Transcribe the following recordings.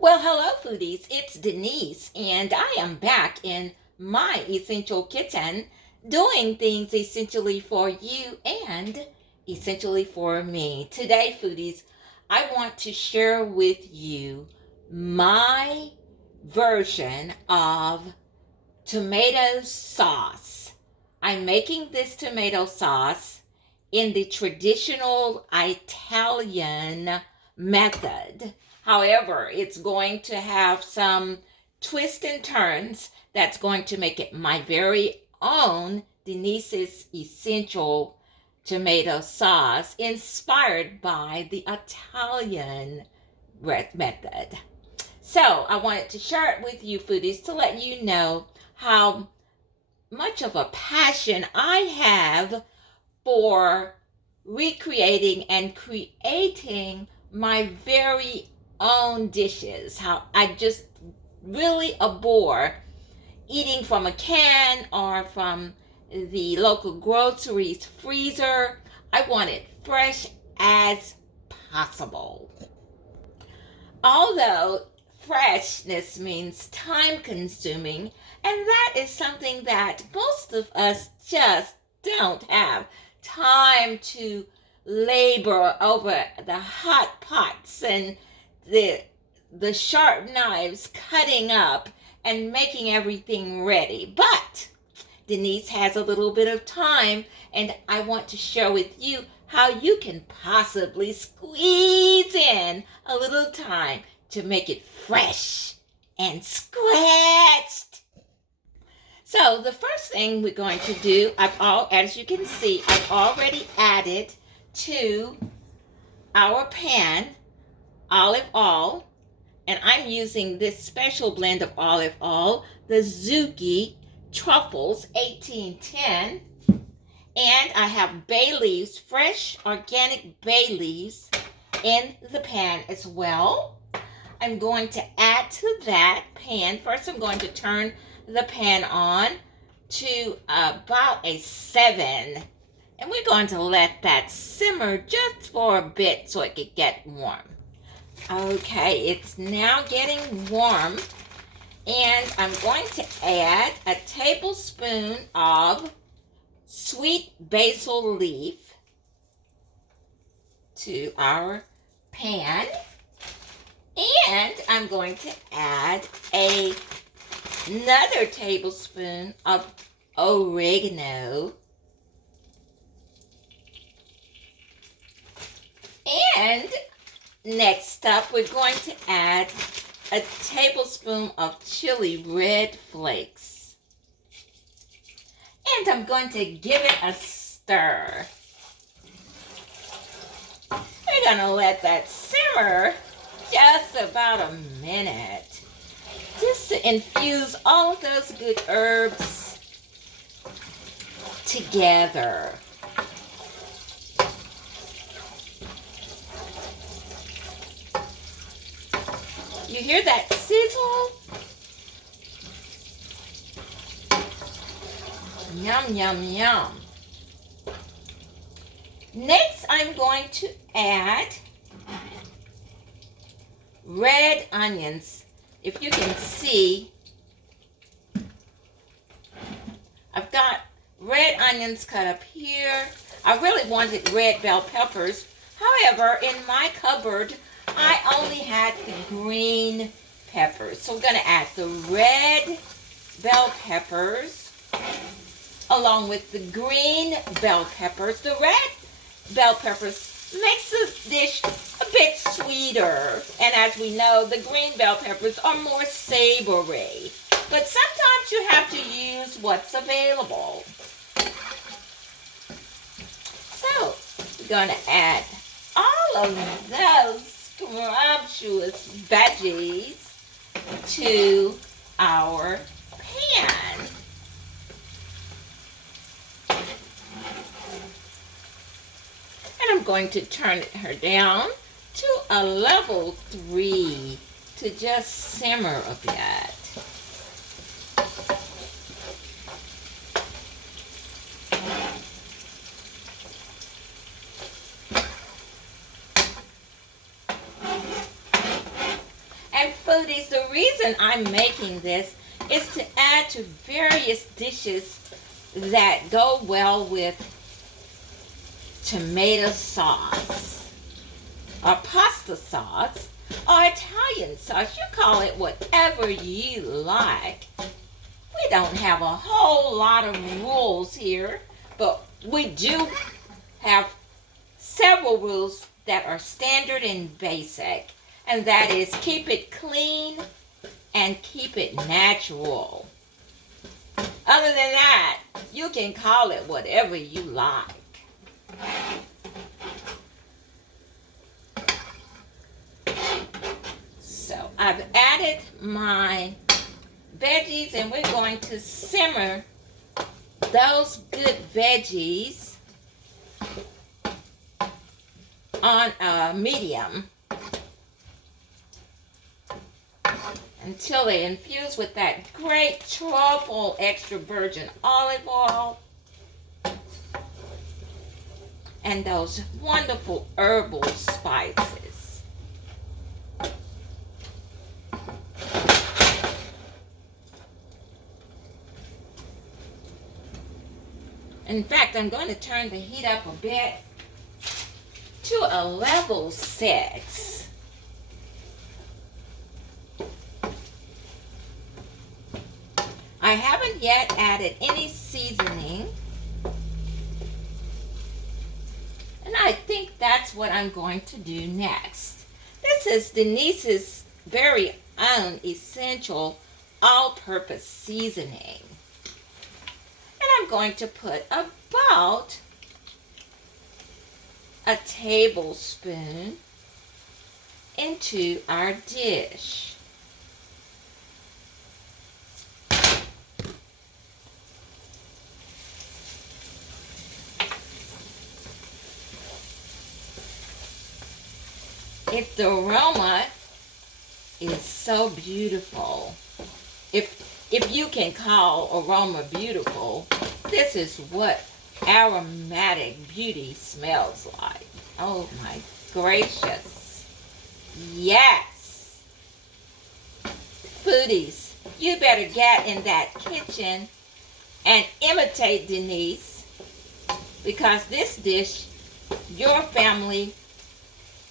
Well, hello, foodies. It's DeNise, and I am back in my essential kitchen doing things essentially for you and essentially for me. Today, foodies, I want to share with you my version of tomato sauce. I'm making this tomato sauce in the traditional Italian method. However, it's going to have some twists and turns that's going to make it my very own DeNise's Essential Tomato Sauce inspired by the Italian method. So I wanted to share it with you, foodies, to let you know how much of a passion I have for recreating and creating my very own dishes. How I just really abhor eating from a can or from the local groceries freezer. I want it fresh as possible. Although freshness means time consuming, and that is something that most of us just don't have time to labor over the hot pots and the sharp knives cutting up and making everything ready. But DeNise has a little bit of time, and I want to share with you how you can possibly squeeze in a little time to make it fresh and scratched. So the first thing we're going to do, as you can see, I've already added to our pan olive oil, and I'm using this special blend of olive oil, the Zucchi Truffles 1810, and I have bay leaves, fresh organic bay leaves in the pan as well. I'm going to add to that pan. First, I'm going to turn the pan on to about a 7. And we're going to let that simmer just for a bit so it could get warm. Okay, it's now getting warm. And I'm going to add a tablespoon of sweet basil leaf to our pan. And I'm going to add another tablespoon of oregano. And next up, we're going to add a tablespoon of chili red flakes. And I'm going to give it a stir. We're going to let that simmer just about a minute, just to infuse all of those good herbs together. You hear that sizzle? Yum, yum, yum. Next, I'm going to add red onions. If you can see, I've got red onions cut up here. I really wanted red bell peppers. However, in my cupboard, I only had the green peppers. So we're going to add the red bell peppers along with the green bell peppers. The red bell peppers makes the dish a bit sweeter. And as we know, the green bell peppers are more savory. But sometimes you have to use what's available. So, we're going to add all of those scrumptious veggies to our pan. And I'm going to turn her down to a level 3 to just simmer a bit. foodies, the reason I'm making this is to add to various dishes that go well with tomato sauce or pasta sauce or Italian sauce. You call it whatever you like. We don't have a whole lot of rules here, but we do have several rules that are standard and basic, and that is keep it clean and keep it natural. Other than that, you can call it whatever you like. So I've added my veggies, and we're going to simmer those good veggies on a medium until they infuse with that great truffle extra virgin olive oil and those wonderful herbal spices. In fact, I'm going to turn the heat up a bit to a level 6. I haven't yet added any seasoning, and I think that's what I'm going to do next. This is DeNise's very own essential all-purpose seasoning. And I'm going to put about a tablespoon into our dish. The aroma is so beautiful. If you can call aroma beautiful, this is what aromatic beauty smells like. Oh my gracious. Yes. Foodies, you better get in that kitchen and imitate DeNise, because this dish your family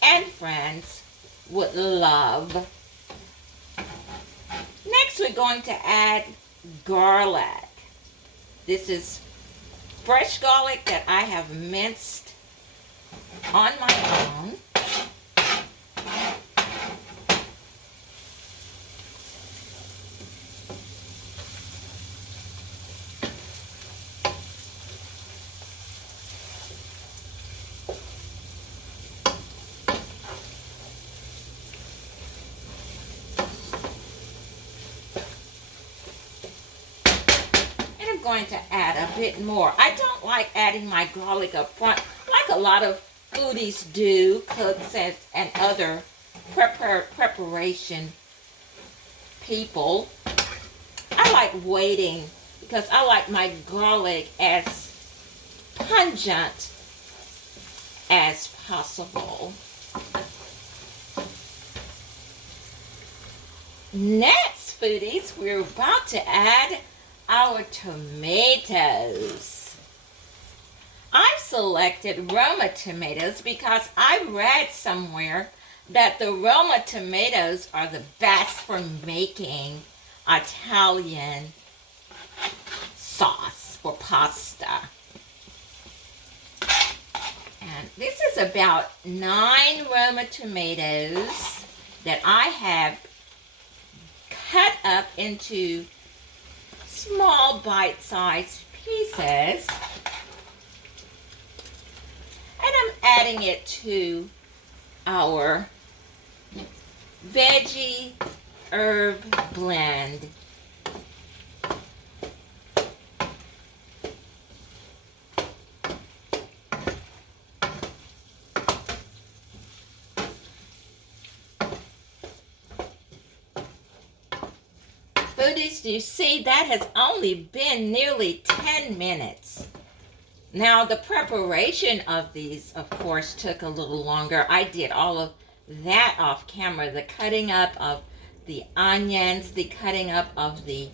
and friends would love. Next, we're going to add garlic. This is fresh garlic that I have minced on my own. Going to add a bit more. I don't like adding my garlic up front like a lot of foodies do, cooks and other preparation people. I like waiting because I like my garlic as pungent as possible. Next, foodies, we're about to add our tomatoes. I've selected Roma tomatoes because I read somewhere that the Roma tomatoes are the best for making Italian sauce for pasta. And this is about 9 Roma tomatoes that I have cut up into small bite-sized pieces, and I'm adding it to our veggie herb blend. Foodies, do you see that has only been nearly 10 minutes? Now, the preparation of these, of course, took a little longer. I did all of that off camera, the cutting up of the onions, the cutting up of the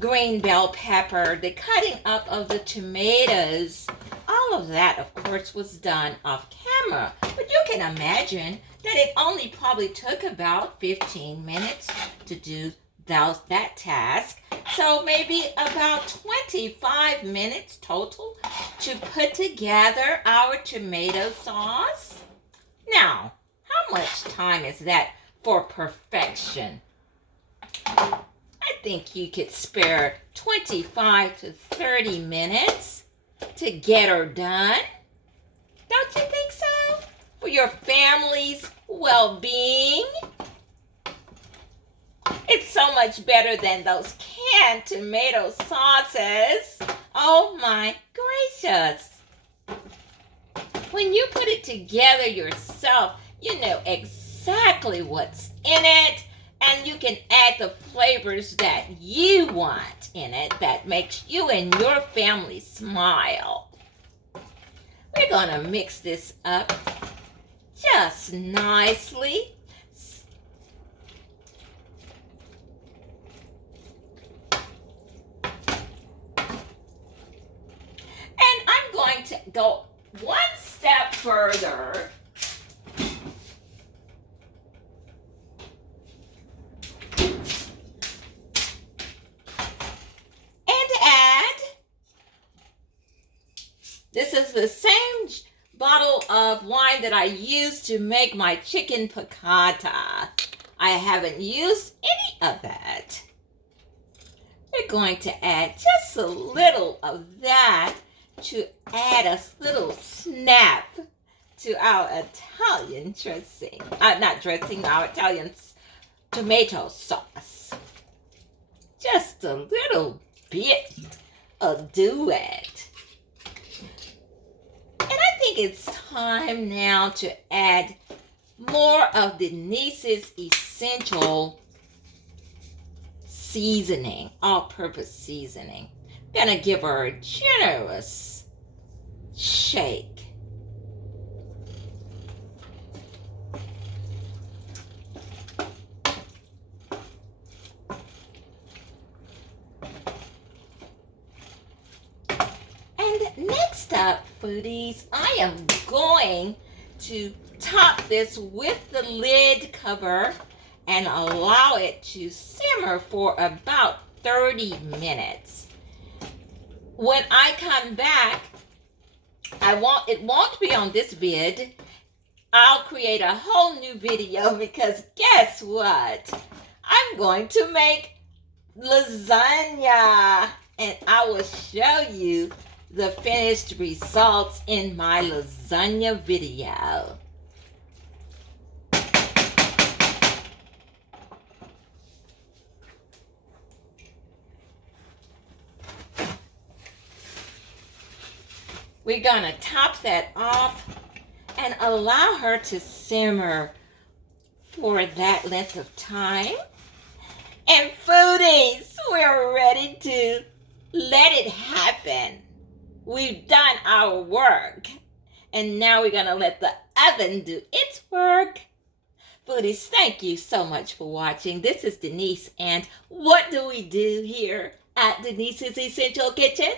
green bell pepper, the cutting up of the tomatoes. All of that, of course, was done off camera. But you can imagine that it only probably took about 15 minutes to do that task. So maybe about 25 minutes total to put together our tomato sauce. Now, how much time is that for perfection? I think you could spare 25 to 30 minutes to get her done. Don't you think so? For your family's well-being. It's so much better than those canned tomato sauces. Oh my gracious. When you put it together yourself, you know exactly what's in it, and you can add the flavors that you want in it that makes you and your family smile. We're going to mix this up just nicely. And I'm going to go one step further. This is the same bottle of wine that I used to make my chicken piccata. I haven't used any of that. We're going to add just a little of that to add a little snap to our Italian dressing. Our Italian tomato sauce. Just a little bit of duet. And I think it's time now to add more of DeNise's essential seasoning, all-purpose seasoning. Gonna give her a generous shake. Next up, foodies, I am going to top this with the lid cover and allow it to simmer for about 30 minutes. When I come back, it won't be on this vid. I'll create a whole new video because guess what? I'm going to make lasagna and I will show you the finished results in my lasagna video. We're gonna top that off and allow her to simmer for that length of time. And foodies, we're ready to let it happen. We've done our work, and now we're going to let the oven do its work. Foodies, thank you so much for watching. This is DeNise, and what do we do here at DeNise's Essential Kitchen?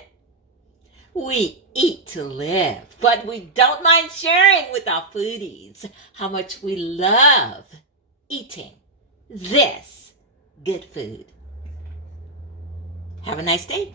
We eat to live, but we don't mind sharing with our foodies how much we love eating this good food. Have a nice day.